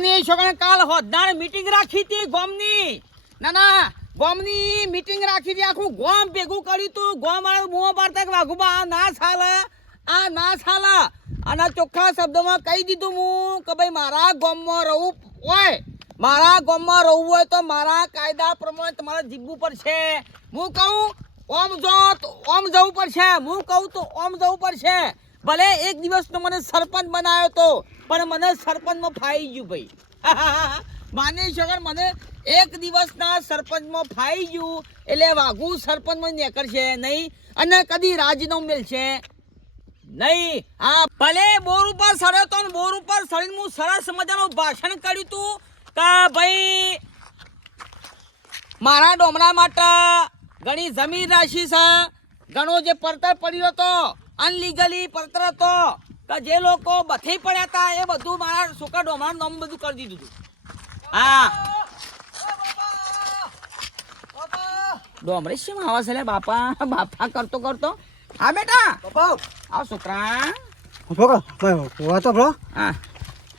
માની છોકરા કાલ હોદ્દાર મીટિંગ રાખી હતી ગોમની. ના ગોમની મીટિંગ રાખી હતી, આખું ગોમ ભેગું કર્યું તું. ગોમ વાળું મોં પાડતા કે વાઘુબા આ ના ચાલે. અને ચોખ્ખા શબ્દોમાં કહી દીધું હું કે ભાઈ મારા ગોમમાં રહું હોય તો મારા કાયદા પ્રમાણે તમારે જીવવું પડશે. હું કહું ઓમ જવું પડશે, હું કહું તો ઓમ જવું પડશે. ભલે એક દિવસનો મને સરપંચ બનાવ્યો તો, પણ મને સરપંચમાં ફાઈ ગયું ભાઈ. માની શકો મને એક દિવસના સરપંચમાં ફાઈ ગયું એટલે વાઘુ સરપંચમાં નીકળશે નહીં અને કદી રાજીનામું મળશે નહીં. હા ભલે બોર ઉપર સડ્યો તો ને બોર ઉપર સડીને હું સરસ મજાનું ભાષણ કર્યું તું કે ભાઈ મારા ડોમરા માટે ઘણી જમીન રાશિ છે, ઘણો જે પડતર પડ્યો હતો અનલીગલી પડતર હતો કે જે લોકો બથી પડ્યા હતા એ બધું મારા છોકરા ડોમરા નામ બધું કરી દીધું હતું. હા ડોમરે શું આવે છે બાપા કરતો. હા બેટા આવ છોકરા. હા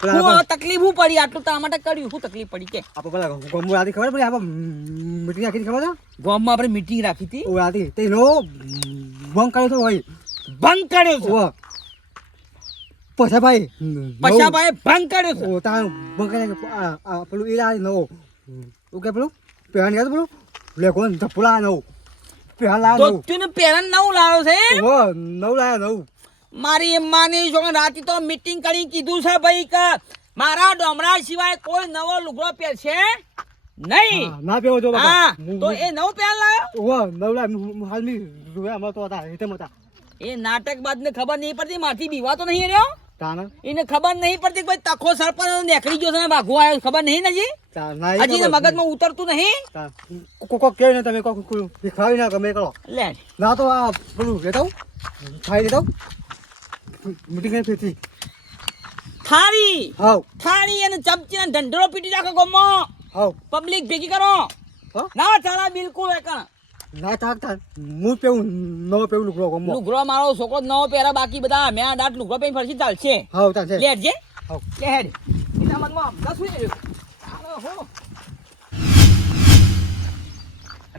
હું તકલીફ હું પડી આટલું તા માટે કર્યું. શું તકલીફ પડી કે આપણે ખબર પડી આપણે મીટિંગ રાખી ખબર છે? ગામમાં આપણે મીટિંગ રાખી હતી. ઓ રાતી તેનો ભંગ કર્યો તો હોય. ભંગ કર્યો છે પછાભાઈ ભંગ કર્યો છે. ઓ તા ભંગ કર્યા પેલું ઈરા નવો ઓકે પેલું પહેલા ગયા પેલું લેકોન ધપુલા નવ પહેલા તો તું પહેલા નવું લાવ્યો છે. ઓ નવ લાયા નવ. મારી એમ્માની છોકરા રાતી તો મીટિંગ કરી કીધું છે ભાઈ કે મારા ડોમરા સિવાય કોઈ નવો લુગડો પહેરશે નહીં. ના પહેવો જો હા તો એ નવ પહેર લાવ્યો. ઓ નવ લાયા હાલમી જોયા અમાર તો હતા હિતે મતા. એ નાટક બાદ ને ખબર નહીં પડતી, મારથી બીવા તો નહીં રહ્યો. તાના એને ખબર નહીં પડતી ભાઈ તખો સરપંચ નીકળી ગયો છે ને ભાગો આવ્યો. ખબર નહીં ને હજી મગજમાં ઉતરતું નહીં. કોકો કે ને તમે કોકો દેખાવી ના ગમે કરો લે ના તો આ પેલું લેતા ખાઈ લેતા મીટિંગ ને ફેતી થાળી અને ચમચી ને ઢંઢરો પીટી રાખો ગમો. પબ્લિક ભેગી કરો ના ચાલા બિલકુલ એકણ ના થાક હું પેવું નવો પેવું લુગડો ગમો. લુગડો મારો છોકરો નવો પહેરા, બાકી બધા મેં દાટ લુગડો પહેરી ફરસી ચાલશે. ચાલશે લેડજે લે હેડ એના મનમાં 10 મિનિટ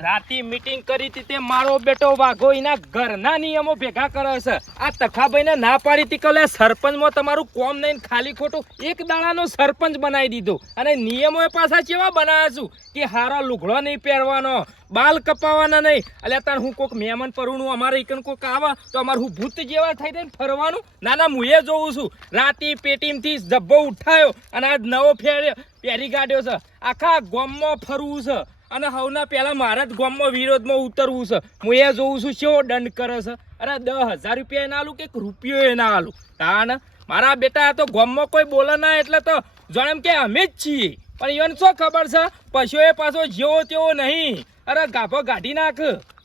રાતી મીટિંગ કરી હતી તે મારો બેટો વાઘો એના ઘરના નિયમો ભેગા કરે છે. આ તખાભાઈને ના પાડી હતી કે સરપંચમાં તમારું કોમ નહીં, ખાલી ખોટું એક દાડાનો સરપંચ બનાવી દીધો. અને નિયમો પાછા કેવા બનાવ્યા છું કે હારો લુગડો નહીં પહેરવાનો, બાલ કપાવાના નહીં. એટલે તાર હું કોઈક મહેમાન પરણું અમારે એકન કોઈક આવે તો અમારે હું ભૂત જેવા થઈ જાય ફરવાનું. ના હું એ જોઉં છું. રાતી પેટીમથી જબ્બો ઉઠાયો અને આ નવો પહેરી કાઢ્યો છે. આખા ગામમાં ફરવું છે અને હવના પહેલા મારા જ ગામમાં વિરોધમાં ઉતરવું છે. હું એ જોઉં છું કેવો દંડ કરે છે. અરે 10,000 રૂપિયા ના આલું કે રૂપિયો એ ના આલું. તાન મારા બેટા તો ગામમાં કોઈ બોલે ના એટલે તો જાણે એમ કે અમે જ છીએ. પણ એને શું ખબર છે પશુ એ પાછો જેવો તેવો નહીં. અરે ગાભો ગાઢી નાખ.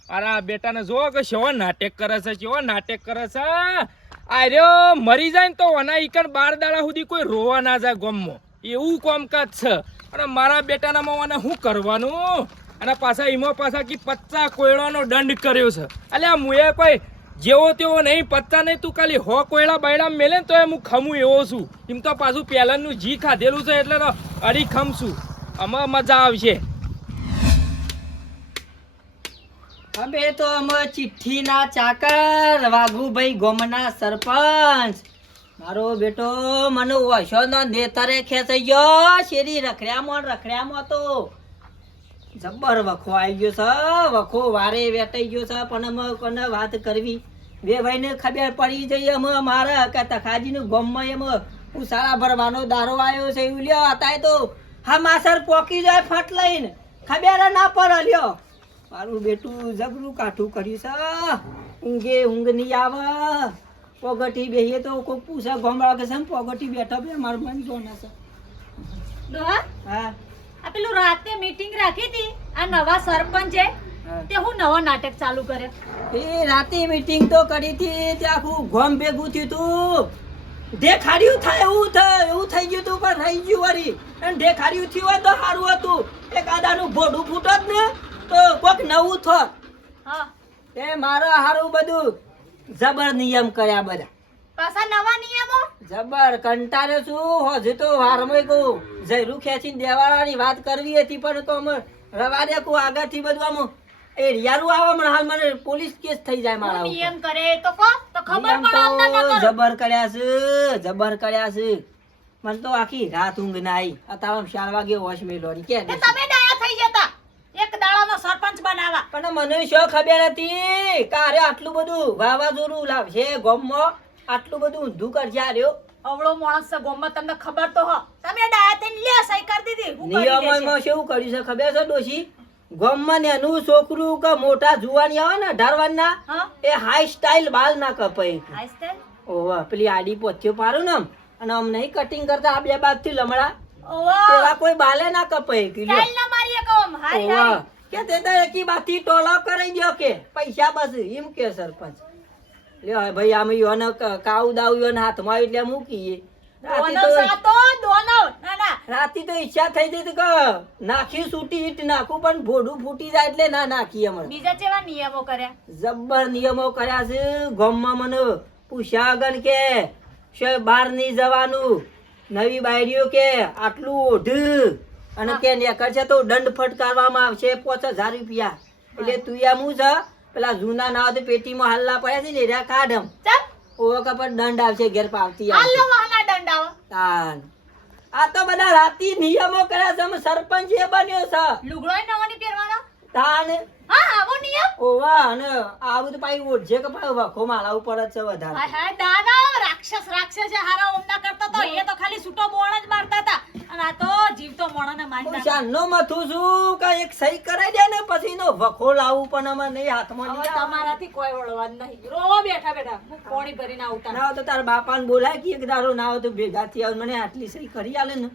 મારા બેટાને જો કે કેવો નાટક કરે છે, કેવો નાટક કરે છે. આર્યો મરી જાય ને તો ઓના ઈકણ 12 દાડા સુધી કોઈ રોવા ના જાય ગામમાં, એવું કામકાજ છે. અને મારા બેટાના મોવાને શું કરવાનું? અને પાછા એમાં પાછા કે 50 કોયડાનો દંડ કર્યો છે. એટલે હું એ કોઈ જેવો તેવો નહીં, 50 નહીં, તું ખાલી 100 કોયડા બૈડા મેલે ને તો હું ખમું એવો છું. એમ તો પાછું પહેલાંનું જી ખાધેલું છે એટલે તો અડી ખમશું. આમાં મજા આવશે. અમે તો અમે ચિઠ્ઠીના ચાકર, વાઘુભાઈ ગોમના સરપંચ. મારો બેટો મને ઓશો નો નેતરે ખેંચાઈ ગયો. શેરી રખડ્યામાં તો જબ્બર વખો આવી ગયો છે. વખો વારે વેટાઈ ગયો છે. પણ અમે કોને વાત કરવી? બે ભાઈને ખબર પડી જઈએ અમે મારા કે તખાજીનું ગોમમાં એમ ઉસાળા ભરવાનો દારો આવ્યો છે એવું લ્યો. અત્યારે તો હા માસર પોકી જાય ફટ લઈને, ખબર ના પડે લ્યો. મારું બેટું જબરું કાઠું કર્યું છે. ઊંઘ નહીં આવે. પોગટી બેહીએ તો કોઈ પૂછા ગોમડા કે છે પોગટી બેઠા બે મારું મન જોના છે. ડોહા હા આ પેલું રાતે મીટિંગ રાખી હતી આ નવા સરપંચ છે તે હું નવો નાટક ચાલુ કરે. એ રાતે મીટિંગ તો કરી હતી તે આખું ગોમ ભેગું થયું તું. દેખાડ્યું થાય એવું થઈ ગયું તું પણ રહી ગયું વળી. અને દેખાડ્યું થયું હોય તો સારું હતું. એક આદાનું ભોડું ફૂટત ને તો કોક નવું થોત. હા તે મારા હારું બધું જબર નિયમ કર્યા બધા. પાછા નવા નિયમો જબર કંટાળે છું હજુ તો વારમાં કહું જયરું ખેંચીને દેવાળાની વાત કરવી હતી પણ તો અમે રવા દે કહું આગળથી બધું આમ એ રિયારું આવે મને હાલ મને પોલીસ કેસ થઈ જાય મારા હું ઉપર. નિયમ કરે તો કો તો ખબર નિયમ પડે અમને તો ન કરો જબર કર્યા છે જબર કર્યા છે મને તો આખી રાત ઊંઘ ના આવી અત્યારે 4 વાગે હોશ મેળવાની કે તે તમે ડાયા થઈ જતા એક દાડાનો સરપંચ બનાવવા પણ મને શું ખબર હતી કે અરે આટલું બધું વાવાઝોડું લાવશે ગામમાં આટલું બધું ઊંધું કરશે આ રહ્યો અવળો માણસ છે ગોમમાં તમને ખબર તો હ તમે ડાયા થઈને લે સહી કરી દીધી હું કરી દેશે નિયમમાં શું કર્યું છે ખબર છે ડોશી ગામમાં નેનું છોકરું કે મોટા જુવાની આવે ને 18 વર્ષના હા એ હાઈ સ્ટાઇલ બાલ ના કપાય આસ્તે ઓવા પેલી આડી પોચ્યો પાડું ને આમ, અને આમ નહીં કટિંગ કરતા આ બે બાજથી લમડા ઓવા પેલા કોઈ બાલે ના કપાય કે લ્યો. ચાલ ના મારીએ કોમ હારી ઓવા. હારી કે તે તો એકી બાથી ટોલો કરી દ્યો કે પૈસા બસ એમ કે સરપંચ લ્યો હવે ભાઈ આમ યોને કાઉ દાઉ યોને હાથમાં એટલે મૂકીએ રાતી દોનો તો સાતો દોનો ના ના રાતી તો ઈચ્છા થઈ જતી કે નાખી સૂટી ઈટ નાખું પણ ભોડું ફૂટી જાય એટલે ના નાખીએ અમે બીજા કેવા નિયમો કર્યા જબ્બર નિયમો કર્યા છે ગામમાં મને પૂછ્યા વગર કે શોય બહાર નહીં જવાનું નવી બાયરીઓ કે આટલું ઓઢ અને કે નેકર છે તો દંડ ફટકારવામાં આવશે 5000 રૂપિયા એટલે તું એમ હું છે પેલા જૂના ના હોય તો પેટીમાં હાલના પડ્યા છે ને એરા કાઢમ ચાલ ઓવો કપડ દંડ આવશે ઘેર પાવતી હાલ આવશે લો વાહના દંડાવો તાન આ તો બધા રાતી નિયમો કર્યા છે અમે સરપંચ એ બન્યો છે લુગડોય નવાની પહેરવાનો તાન હા આવો નિયમ ઓવા અને આવું તો પાઈ ઓઢજે કે પાઈ વખો મારા ઉપર જ છે વધારે હાય હાય દાના રાક્ષસ હારા ઓમના કરતા તો એ તો ખાલી છૂટો બોણ જ મારતા હતા અને આ તો જીવતો મોણોને મારી હું નાખે શાનનો મથું છું કે એક સહી કરાઈ દે ને પછી નો વખો લાવું પણ અમે નહીં હાથમાં હવે નહીં આવે. તમારાથી કોઈ વળવાનું નહીં રોવા બેઠા બેઠા હું પાણી ભરીને આવતા ના હોય તો તારા બાપાને બોલાય કે એક દાડો ના હોય તો ભેગા થી આવ મને આટલી સહી કરી આલે ને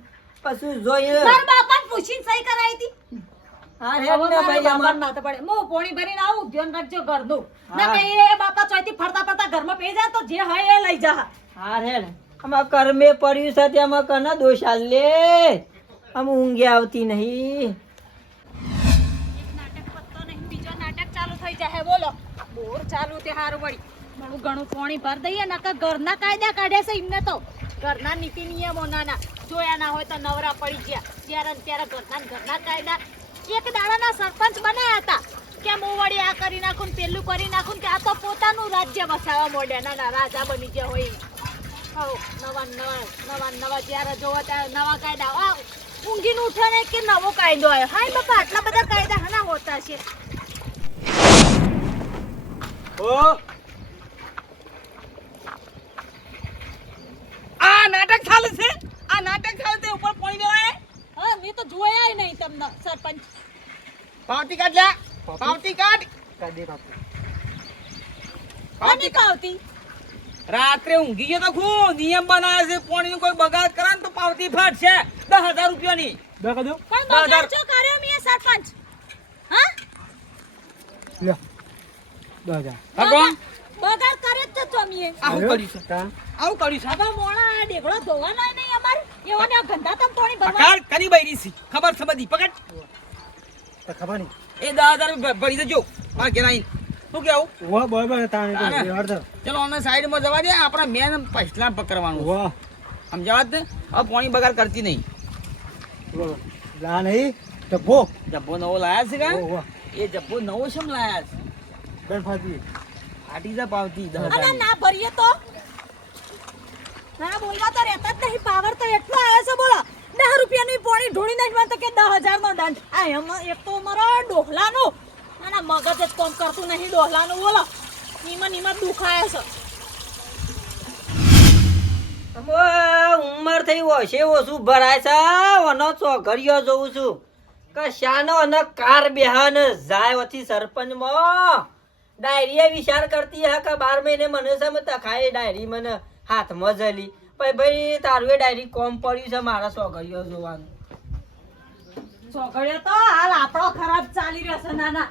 પછી જોઈએ મારા બાપાને પૂછીને સહી કરાઈ હતી હા હવે હેડ ને મારા ભાઈ બાપાને અમાર માથે પડે હું પાણી ભરીને આવું ધ્યાન રાખજો ઘરનું ના હા. કે એ બાપા ચોયથી ફરતા ફરતા ઘરમાં પેઈ જાય તો જે હોય એ લઈ જા હા હેડ આમાં કર્મે પડ્યું છે તેમાં કના દોષ આલ લે આમ ઊંઘે આવતી નહીં એક નાટક પત્તો નહીં બીજો નાટક ચાલુ થઈ જાય બોલો બોર ચાલુ તે હારું વળી મારું ઘણું પાણી ભર દઈએ નકર ઘરના કાયદા કાઢ્યા છે એમને તો ઘરના નીતિ નિયમો નાના જોયા ના હોય તો નવરા પડી ગયા ત્યારે ને ત્યારે ઘરના કાયદા એક દાડાના સરપંચ બનાયા હતા કે હું વળી આ કરી નાખું ને પેલું કરી નાખું ને કે આ તો પોતાનું રાજ્ય બસાવવા મોડ્યા નાના રાજા બની ગયા હોય હો નવા જ્યારે જોવા ત્યારે નવા કાયદા આ ઊંઘીને ઉઠે ને કે નવો કાયદો આવ્યો હાય બાપા આટલા બધા કાયદા હના હોતા છે આ નાટક ચાલે છે આ નાટક ચાલે છે ઉપર પાણી દેવાય હા મેં તો જોયા નહીં તમને સરપંચ પાવતી કાઢ લે પાવતી કાઢ કાઢી બાપુ આની પાવતી રાત્રે ઊંઘી ગયો તો હું નિયમ બનાવ્યો છે પાણીનો કોઈ બગાડ કરે ને તો પાવતી ફાટશે 10000 રૂપિયાની બે કદું પણ દાદા. બગાડ ચો કર્યો મેં સરપંચ હા લ્યો 10000 ભગવાન બગાડ કરે જ તો મેં આવું કર્યું છે તા આવું કર્યું છે હવે મોણા આ ડેગડો ધોવાનો નહીં અમાર એવાને આ ગંદા તમ પાણી ભરવા પકડ કની બૈરી છે ખબર છે બધી પકડ તો ખબર નહીં એ 10000 ભરી દેજો માર ઘેર આવીને શું કેવું વાહ બરાબર તાણે તો અરે. વ્યવહાર તો ચલો અમે સાઈડમાં જવા દે આપણા મેન પૈસા પકડવાનું વાહ સમજાવત ને હવે પાણી બગાડ કરતી નહીં વાહ લા નહીં તો બો જબ્બો નવો લાયા છે કા વાહ એ જબ્બો નવો શમ લાયા છે બેન ફાટી ફાટી જા પાવતી અને 10000 ના ભરીએ તો ના બોલવા તો રહેતા જ નહીં પાવર તો એટલો આવ્યો છે બોલો 10 રૂપિયાનું પાણી ઢોળી નાખવા તો કે 10000 નો દંડ આ એમાં એક તો મારો ડોહલાનો આના મગજ જ કામ કરતું નહીં ડોહલાનું બોલો નીમાં દુખાય છે ઉંમર થઈ હશે ઓછું ભરાય છે વનો ચોઘડિયો જોઉં છું કે શાનો અને કાર બેહન જાય વથી સરપંચમાં ડાયરીએ વિચાર કરતી હા કે 12 મહિને મને છે મત ખાય ડાયરી મને હાથમાં જલી પછી ભાઈ તારું એ ડાયરી કોમ પડ્યું છે મારા ચોઘડિયો જોવાનું ચોગડિયો તો હાલ આપણો ખરાબ ચાલી રહ્યો છે નાના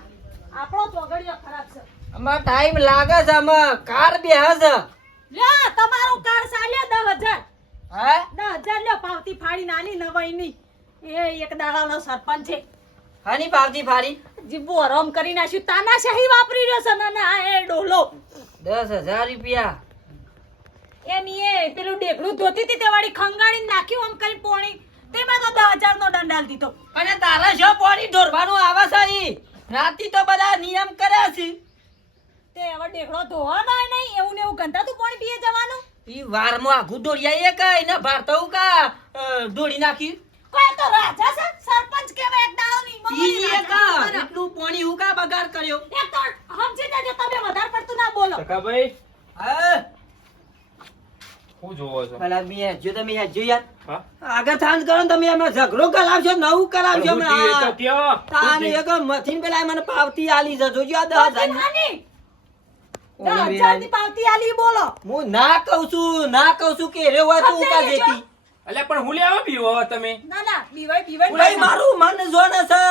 આપણો ચોગડિયો ખરાબ છે આમાં ટાઈમ લાગે છે આમાં કાર બેહ છે લ્યો તમારું કાર ચાલ્યો 10000 હે 10000 લ્યો પાવતી ફાડી નાલી નવાઈની એ એક દાડાનો સરપંચ છે હાની પાવતી ફાડી જીબુ આરામ કરી નાખ્યું તાનાશાહી વાપરી રહ્યો છે નાના આ એ ડોલો 10000 રૂપિયા એની એ પેલું ડેગલું ધોતી હતી તે વાળી ખંગાડીને નાખ્યું આમ કરી પોણી તેમાં તો 10,000 નો દંડ આલ દીધો. અને તારા શું પાણી ઢોરવાનું આવે છે ઈ? રાતી તો બધા નિયમ કરે છે. તે હવે ડેગલો ધોવાનો ય નહીં એવું ને એવું ગંધાતું પાણી પીએ જવાનું. ઈ વારમાં આઘું દોડિયા એ કા એને ભારતવું કા દોડી નાખી કોઈ તો રાજા છે સરપંચ કેવા એક દાડો ની ઈ એ કા એટલું પાણી હું કા બગાડ કર્યો? એક તો સમજી જાજો તમે વધારે પડતું ના બોલો. સખાભાઈ હા શું જોવો છો? ભલા મે જો તમે જો યાર હા આગળ થાન કરો ને તમે એમાં ઝઘડો કરાવશો નવું કરાવશો હું થયું એ તો કયો? તાન એક મથીન પેલા મને પાવતી આલી છે જોજો આ 10,000 ની. નાની ઓલે 10,000 ની પાવતી આલી બોલો. હું ના કહું છું કે રે હોય તું કા દેતી અલ્યા પણ હું લેવા પીવો હવે તમે ના ના બીવાય ભાઈ મારું મન જોને છે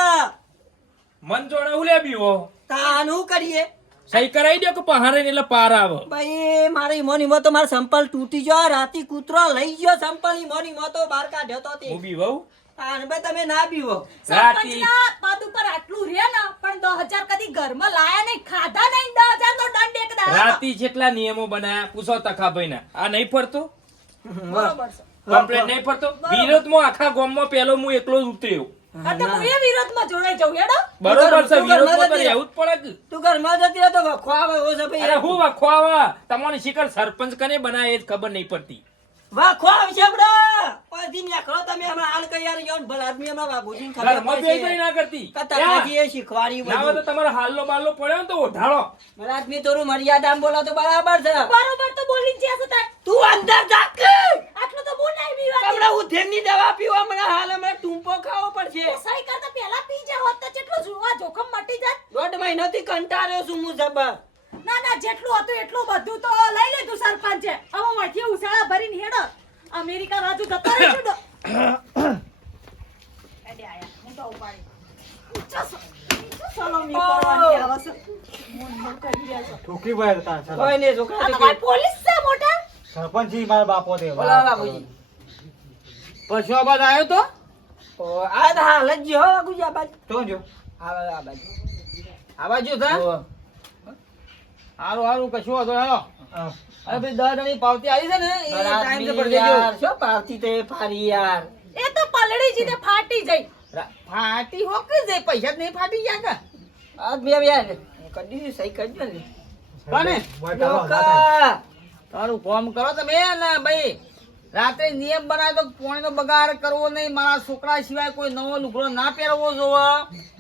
મન જોડે હું લે પીવો તાન હું કરીએ સહી કરાઈ દો કે પહારે ને એટલે પાર આવે. ભાઈ મારી મોની તો મારો સંપલ તૂટી ગયો રાતી કૂતરો લઈ ગયો સંપલ ની મોની તો બહાર કાઢ્યો તો તે હું બીવાઉ તાન ભાઈ તમે ના પીવો રાતી સરપંચના પદ ઉપર આટલું રે ને પણ 10,000 કદી ઘરમાં લાયા નહીં ખાધા નહીં 10,000 નો દંડ એક દાડો. રાતી જેટલા નિયમો બનાયા પૂછો તખાભાઈ ના આ નહીં ફરતો બરોબર છે. કમ્પ્લેટ નહીં ફરતો વિરોધમાં આખા ગામમાં પેલો હું એકલો જ ઉતર્યો. આ તો હું એ વિરોધમાં જોડાઈ જાઉં હેડો. બરોબર છે તું ઘરમાં વિરોધમાં તો જતી રહે. રહેવું જ પડે કે. તું ઘરમાં જતી રહે તો વખો આવે એવો છે ભાઈ અરે હું વખો આવા તમને શિખર સરપંચ કને બનાવે એ જ ખબર નહીં પડતી. વખો આવશે બડા પછી નીકળો તમે હમણાં હાલ કઈ યાર યોન ભલા આદમી હમણાં બાબુજીને ખબર ઘરમાં પડશે. બેસી ના કરતી કતાકાજી એ શીખવાડી ના હોય તો બધું. તમારો હાલનો બાલનો પડ્યો ને તો ઓઢાડો. ભલા આદમી થોડું મર્યાદામાં બોલો તો બરાબર છે. બરોબર તો બોલી જ છે તાર. તું અંદર જા કે આટલું તો બોલ નહીં બીવા. હમણાં ઉધેરની દવા પીવા હમણાં હાલ હમણાં ટૂંપો ખાવો પડશે. સહી કરતા પહેલા પી જા હોત તો કેટલું જોવા જોખમ મટી જાત. 1.5 મહિનાથી કંટાળ્યો છું હું જબર. ના ના જેટલું હતું એટલું બધું તો લઈ લીધું સરપંચે. હવે વાંચી ઉસાળા ભરીને હેડો અમેરિકા રાજુ જતો રહીશું તો. એડે આયા હું તો ઉપાડી. ચલો મી કરવાની આવે છે. મોન કરી રહ્યા છો. ઠોકી ભાઈ તાર ચાલો. કોઈ નહીં છોકરા આ તો તો ભાઈ પોલીસ છે મોટા. સરપંચ જી મારા બાપો દે બોલા બાબુજી. પછી આ બાદ આવ્યો તો ઓ આ તો હાલ જ જો બાબુજી આ બાજુ. તો જો આવે આ બાજુ. આ બાજુ થા ઓ. હારું કશું હતો હેલો અરે ભાઈ 10 જણી પાવતી આવી છે ને એ ભલા ટાઈમ આદમી પર દેજો યાર, શું પાવતી તે ફારી યાર. એ તો પલળી જીને ફાટી જઈ. ફાટી હો કે જે પૈસા જ નહીં ફાટી ગયા કે આદમી હવે યાર કદી સહી કરજો ને. કોને લોકા. તારું ફોર્મ કરો તમે ને ભાઈ રાત્રે નિયમ બનાવ્યો તો પાણીનો બગાડ કરવો નહીં મારા છોકરા સિવાય કોઈ નવો લુગડો ના પહેરવો જોવે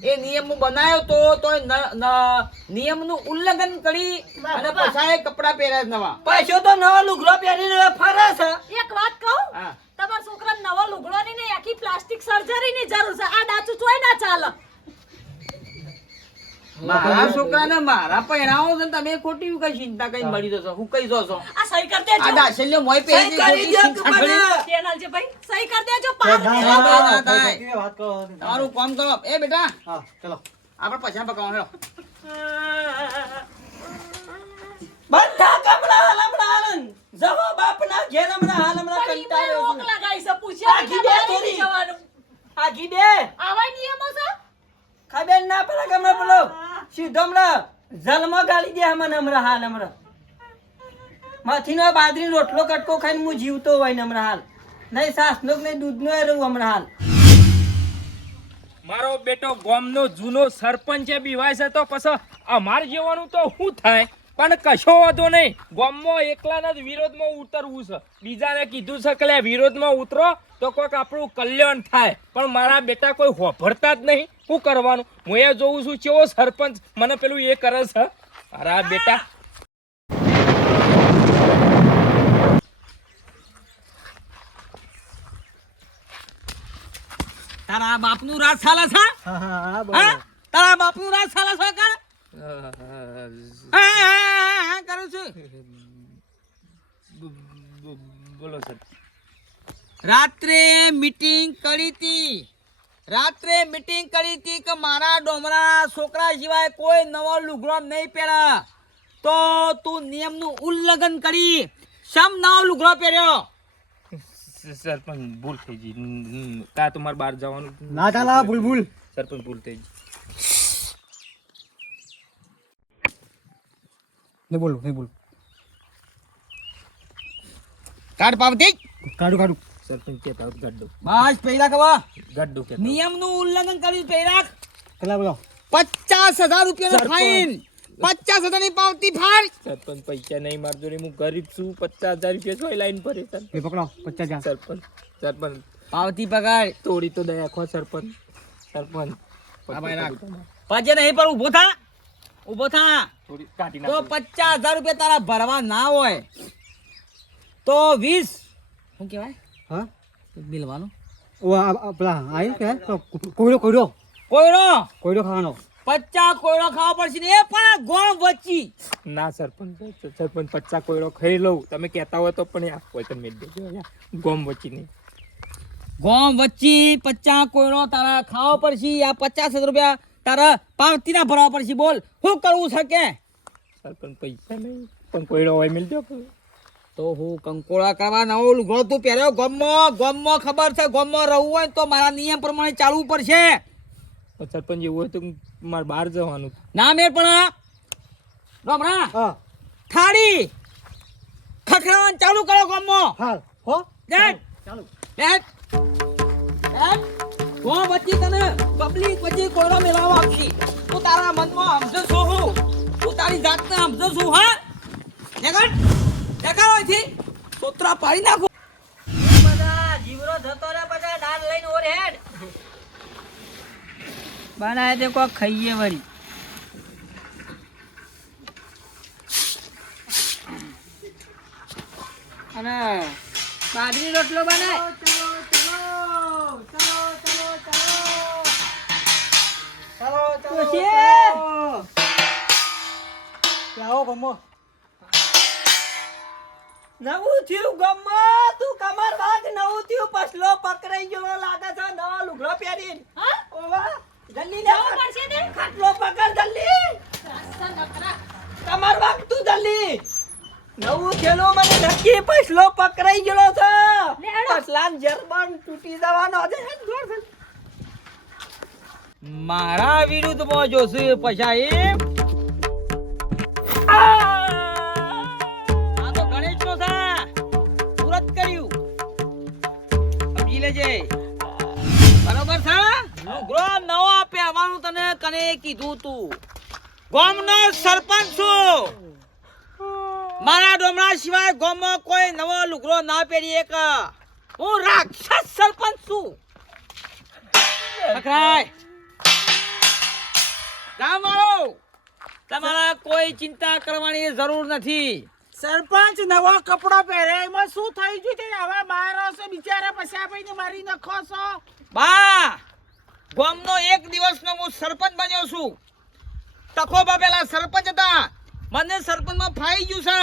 એ નિયમ બનાવ્યો તો નિયમનું ઉલ્લંઘન કરી અને પછી કપડા પહેર્યા જ નવા પાછો તો નવો લુગડો પહેરીને ફરે છે. એક વાત કહું હા તમારા છોકરાને નવો લુગડો ની નહીં આખી પ્લાસ્ટિક સર્જરી ની જરૂર છે. આ ડાચું ચોય ના ચાલે. મારા છોકરાને મારા પહેરાવો છે ને તમે ખોટી કઈ ચિંતા કઈ મળી જશો હું કઈ જશો આ સહી કરી આ દેજો. દાસલ્ય મોય પહેરી સહી કરી દો કે મને. કેનાલ છે ભાઈ સહી કરી દેજો. પાર ના દે. થાય તારું કામ કરો એ બેટા હા ચલો આપણે પૈસા પકાવો હેલો બધા કપડા હલમણા હાલન. જવો બાપના ઘેર હમણાં હાલ હમણાં પણ ઈમાં કંટાળ્યો રોક છું. લગાઈ છે. પૂછ્યા આખી વગર બે બહાર નહીં થોડી. જવાનું. આગી બે આવા નિયમો છે. ખબર ના પડે કે હમણાં પેલો સીધો હમણાં જલમાં ગાળી દે હમણાં હમણાં હાલ હમણાં માથીનો બાજરીનો રોટલો કટકો ખાઈને હું જીવતો હોય ને હમણાં હાલ નહીં સાસનો કે નહીં દૂધનો એ રહું હમણાં હાલ. મારો બેટો ગામનો જૂનો સરપંચ બીવાય છે તો પછી અમાર જેવાનું તો શું થાય પણ કશો વાંધો નહીં ગામમાં એકલાના જ વિરોધમાં ઉતરવું છે બીજાને કીધું છે કે લે વિરોધમાં ઉતરો તો કોઈક આપણું કલ્યાણ થાય પણ મારા બેટા કોઈ હોભળતા જ નહીં શું કરવાનું હું એ જોઉં છું કેવો સરપંચ મને પેલું એ કરે છે મારા બેટા તારા બાપનું રાજ ચાલે છે હા હા હા હા તારા બાપનું રાજ ચાલે છે કર હા કરું છું બોલો સર રાત્રે મીટિંગ કરી હતી કે મારા ડોમરા છોકરા સિવાય કોઈ નવો લુગડો નહીં પહેરે તો તું નિયમનું ઉલ્લંઘન કરી સમ નવો લુગડો પહેર્યો સરપંચ ભૂલ થઈ ગઈ કા તમારે બહાર જવાનું ના ચાલા બુલબુલ સરપંચ ભૂલ થઈ ગઈ નહીં બોલું કાઢ પાવતી કાઢું સરપંચ કહેતા હોત ગડ્ડો બસ પહેલા કવા ગડ્ડો કે નિયમનું ઉલ્લંઘન કર્યું પહેલા કેટલા બોલો 50,000 રૂપિયાનો ફાઈન 50,000 ની પાવતી ફાડ સરપંચ પૈસા નહીં માર જોડે હું ગરીબ છું 50,000 રૂપિયા જોઈ લાઈન પર એ પકડો 50,000 સરપંચ પાવતી પગાડ તોડી તો દયા ખો સરપંચ આ ભાઈ રાખ પાજે નહીં પર ઊભો થા થોડી કાઢી તો નાખો 50,000 રૂપિયા તારા ભરવા ના હોય તો 20 શું કહેવાય હા બિલવાનું ઓ પેલા આયુ કે કોયડો કોઈનો ખાવાનો 50 કોઈનો ખાવા પડશે ને એ પણ ગોળ વચ્ચી ના સરપંચ 50 કોયડો ખાઈ લઉં તમે કહેતા હોય તો પણ આ કોઈ તમે મેળ દેજો અહીંયા ગોમ વચ્ચી નહીં ગોમ વચ્ચી 50 કોઈનો તારા ખાવા પડશે આ 50,000 રૂપિયા તારા પાવતીના ભરવા પડશે બોલ શું કરવું છે કે સરપંચ પૈસા નહીં પણ કોયડો હોય મેળ દો તો હું કંકોળા કરવા નવો લુગડો તું પહેર્યો ગોમમાં ખબર છે ગોમમાં રહું હોય તો મારા નિયમ પ્રમાણે ચાલવું પડશે સરપંચ એવું હોય તો મારે બહાર જવાનું ના મેળ પણ રમણા હા થાળી ખખડાવાનું ચાલુ કરો ગોમમાં હાલ હો ડેટ ચાલુ ગોમ વચ્ચે તને પબ્લિક વચ્ચે કોયડો મેળવવા આપશી તું તારા મનમાં સમજો છો હું તું તારી જાતને સમજો છું હા નેગટ દેખાડો અહીંથી સોત્રા પાડી નાખો બધા જીવરો જતો રે બધા દાળ લઈને ઓર હેડ બનાય તે કોક ખાઈએ વળી અને બાજરી રોટલો બનાય આવો ગમો નવું થયું ગમમાં તું કમર ભાગ નવું થયું પસલો પકડાઈ ગયો લાગે છે નવો લુગડો પહેરીને હા ઓવા જલ્દી જવું પડશે ને ખાટલો પકડ જલ્દી કમર ભાગ તું જલ્દી નવું થયેલું મને નક્કી પસલો પકડાઈ ગયો છે લે હેડો. પસલાન જર્મન તૂટી જવાનો છે મારા વિરુદ્ધમાં જોશે પૈસા એમ આ તો ગણેશનો છે પૂરત કર્યું સમજી લેજે બરોબર છે લુગડો નવો પહેરવાનું તને કને કીધું તું ગામનો સરપંચ છું મારા ડોમરા સિવાય ગામમાં કોઈ નવો લુગડો ના પહેરી એક હું રાક્ષસ સરપંચ છું પકડાય ગામવાળો તમારા કોઈ ચિંતા કરવાની જરૂર નથી સરપંચ નવો કપડો પહેરે એમાં શું થઈ ગયું છે હવે મારો છે બિચારા પૈસા પૈને મારી નખો છો બા ગામનો એક દિવસનો હું સરપંચ બન્યો છું તખોબા પેલા સરપંચ હતા મને સરપંચમાં ફાઈ ગયું છે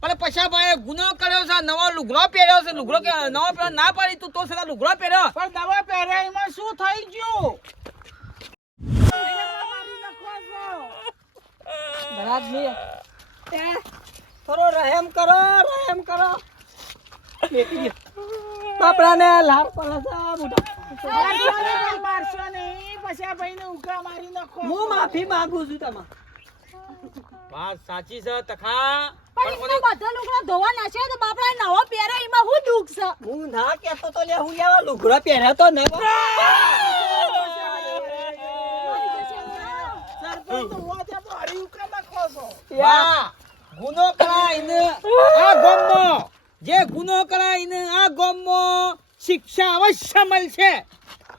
પણ પૈસા ભાઈ ગુનો કર્યો છે નવો લુગડો પહેર્યો છે લુગડો કે નવો પહેર્યો ના પાડી તું તો સદા લુગડો પહેર્યો પણ નવો પહેરે એમાં શું થઈ ગયું મારી નખો છો ભરાજની તે થોડો રહેમ કરો બાપડાને લાડ પડે છે મોટા મારશો નહીં પૈસા ભાઈને ઉકા મારી નખો હું માફી માંગુ છું તમારે વાત સાચી છે તખા પણ એમને બધા લુગડા ધોવા નાખ્યા તો બાપડા નવો પહેરે એમાં હું દુઃખ છે હું ના કહેતો તો લે હું લેવા લુગડો પહેર્યો તો નવો સરપંચ તો હોવા ત્યાં મારી ઉકા નખો છો બા ગુનો કરાઈને આ ગામમાં જે ગુનો કરાઈને આ ગામમાં શિક્ષા અવશ્ય મળશે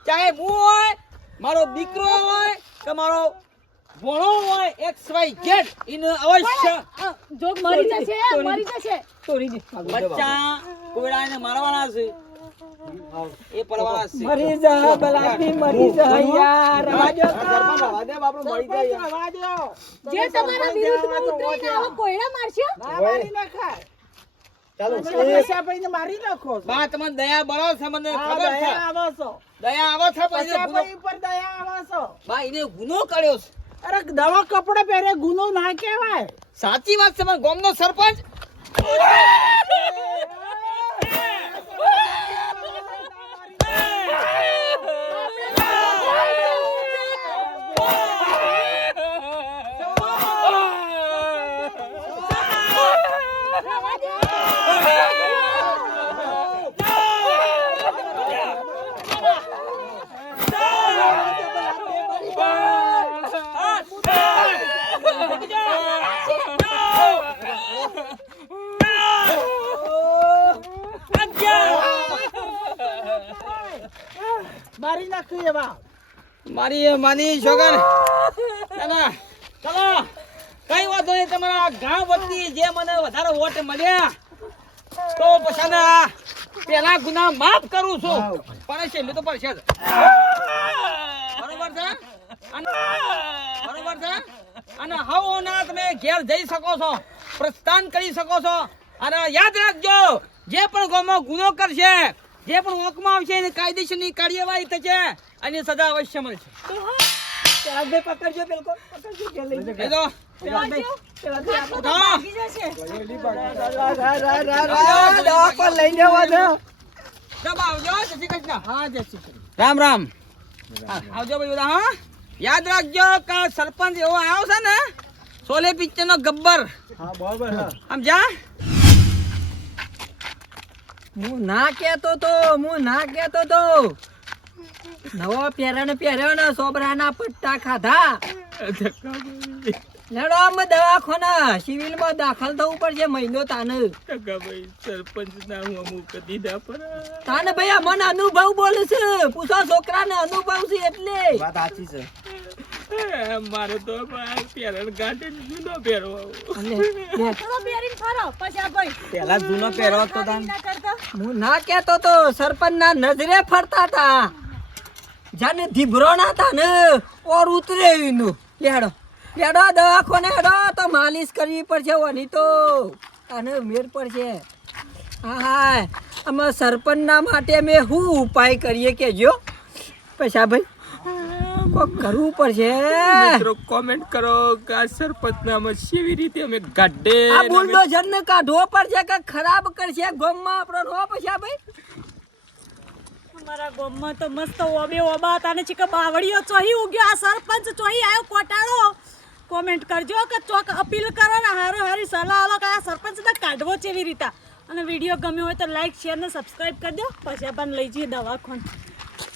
ચાહે હું હોય મારો દીકરો હોય કે મારો ભણો હોય XYZ એને અવશ્ય જો મરી જશે તોડી દે બચ્ચા કોયડાને મારવાના છે એ પરવાના છે મરી જા બલાથી મરી જા યાર રાજો રવા દો જે તમારા વિરુદ્ધમાં ઉતરીને આવો કોયડા મારશે ના મારી નખાય પૈસા ભાઈને મારી નખો છો બા તમને દયા બળો છે મને આ ખબર છે દયા આવો છો દયા આવો છે પણ પૈસા એને ગુનો- ભાઈ ઉપર દયા આવો છો બા એને ગુનો કર્યો છે અરે નવો કપડો પહેરે ગુનો ના કહેવાય સાચી વાત છે પણ ગામનો સરપંચ મારી નાખ્યું એવા મારી છોકર ચલો કઈ વાંધો નહીં તમારા ગામ વતી જે મને વધારે વોટ મળ્યા તો પછી પેલા ગુના માફ કરું છું પણ છેલ્લું તો પડશે જ બરોબર છે બરોબર છે અને હવે ના તમે ઘેર જઈ શકો છો પ્રસ્થાન કરી શકો છો અને યાદ રાખજો જે પણ ગામમાં ગુનો કરશે જે પણ વોકમાં આવશે એને કાયદેસરની કાર્યવાહી થશે અને સજા અવશ્ય મળશે પેલા બે પકડજો બિલકુલ પકડજો ઘેર લઈ જાઓ. એ તો ભાગી જશે. દવાખાને લઈ જવા દો. આવજો જય શ્રી કૃષ્ણ હા જય શ્રી કૃષ્ણ. રામ રામ આવજો ભાઈ બધા હા યાદ રાખજો કે સરપંચ એવો આવ્યો છે ને શોલે પિક્ચર નો ગબ્બર હા બરાબર હા સમજા હું ના કહેતો તો નવો પહેર્યો ને સોબરાના પટ્ટા ખાધા લેડો આમ દવાખાના સિવિલ માં દાખલ થવું પડશે મહિનો તાને તાને ભાઈ અમને અનુભવ બોલે છે પૂછો છોકરાને અનુભવ છે એટલે વાત સાચી છે મારે તો પેરણ ગાંઠે જૂનો પહેરવા અને ચલો બેરીને ફરો પછી આ ભાઈ પેલા જૂનો પહેરવા તો તાન ના કરતો. હું ના કહેતો તો સરપંચ ના નજરે ફરતા હતા જાને ધીભરોના હતા ને ઓર ઉતરે એનું લેડો દવાખાને હેડો તો માલિશ કરવી પડશે ઓની તો અને મેર પડશે હા અમે સરપંચના માટે અમે શું ઉપાય કરીએ કેજો પૈસા ભાઈ કોક કરવું પડશે મિત્રો કોમેન્ટ કરો કે આ સરપંચ નામ કેવી રીતે અમે ગાડે આ બુલડોઝર ને કાઢવો પડશે કે ખરાબ કરશે ગામમાં આપણો નો પૈસા ભાઈ અમારા ગામમાં તો મસ્ત ઓબા હતા ને ચીકા બાવળીઓ ચોહી ઉગ્યો આ સરપંચ ચોહી આવ્યો કોટાળો કોમેન્ટ કરજો કે ચોક અપીલ કરો ને હારી સલાહ આલો કે આ સરપંચને કાઢવો છે એવી રીતે અને વિડીયો ગમ્યો હોય તો લાઈક શેર ને સબસ્ક્રાઇબ કરી દો પછી આપણને લઈ જઈએ દવાખાને